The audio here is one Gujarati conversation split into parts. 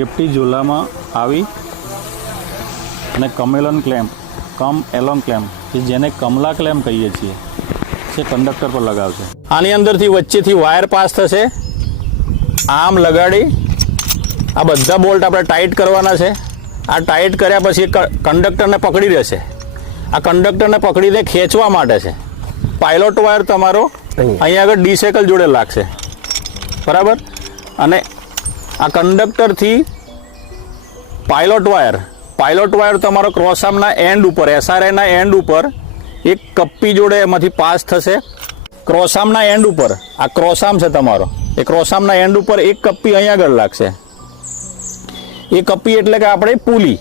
સેફટી ઝોલામાં આવી અને કમેલન ક્લેમ્પ એલોન ક્લેમ્પ કે જેને કમલા ક્લેમ્પ કહીએ છીએ તે કંડક્ટર પર લગાવશે। આની અંદરથી વચ્ચેથી વાયર પાસ થશે, આમ લગાડી આ બધા બોલ્ટ આપણે ટાઈટ કરવાના છે। આ ટાઈટ કર્યા પછી કંડક્ટરને પકડી રહેશે। આ કંડક્ટરને પકડીને ખેંચવા માટે છે। પાયલોટ વાયર તમારો અહીંયા આગળ ડીસેકલ જોડે લાગશે, બરાબર। અને આ કંડક્ટરથી પાયલોટ વાયર તમારો ક્રોસ આર્મના એન્ડ ઉપર, એસઆરઆઈના એન્ડ ઉપર એક કપ્પી જોડે એમાંથી પાસ થશે। ક્રોસ આર્મના એન્ડ ઉપર, આ ક્રોસ આર્મ છે તમારો, એ ક્રોસ આર્મના એન્ડ ઉપર એક કપ્પી અહીંયા આગળ લાગશે। એ કપ્પી એટલે કે આપણે પુલી,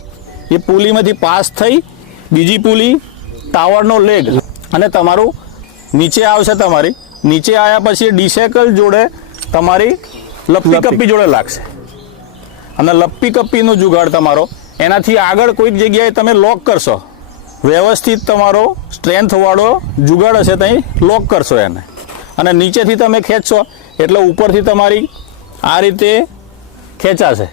એ પુલીમાંથી પાસ થઈ બીજી પુલી ટાવરનો લેગ અને તમારું નીચે આવશે। તમારી નીચે આવ્યા પછી ડીસેકલ જોડે તમારી લપ્પી કપ્પી જોડે લાગશે અને લપ્પી કપ્પીનો જુગાડ તમારો એનાથી આગળ કોઈક જગ્યાએ તમે લોક કરશો, વ્યવસ્થિત તમારો સ્ટ્રેન્થવાળો જુગાડ હશે ત્યાં લોક કરશો એને, અને નીચેથી તમે ખેંચશો એટલે ઉપરથી તમારી આ રીતે ખેંચાશે।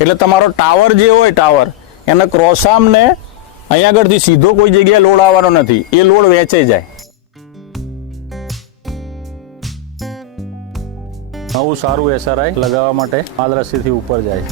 એટલે તમારો ટાવર જે હોય, ટાવર એના ક્રોસ આર્મને અહીંયા આગળથી સીધો કોઈ જગ્યાએ લોડ આવવાનો નથી, એ લોડ વેચાઈ જાય। નવું સારું એસઆરઆઈ લગાવવા માટે આ દ્રશ્યથી ઉપર જાય।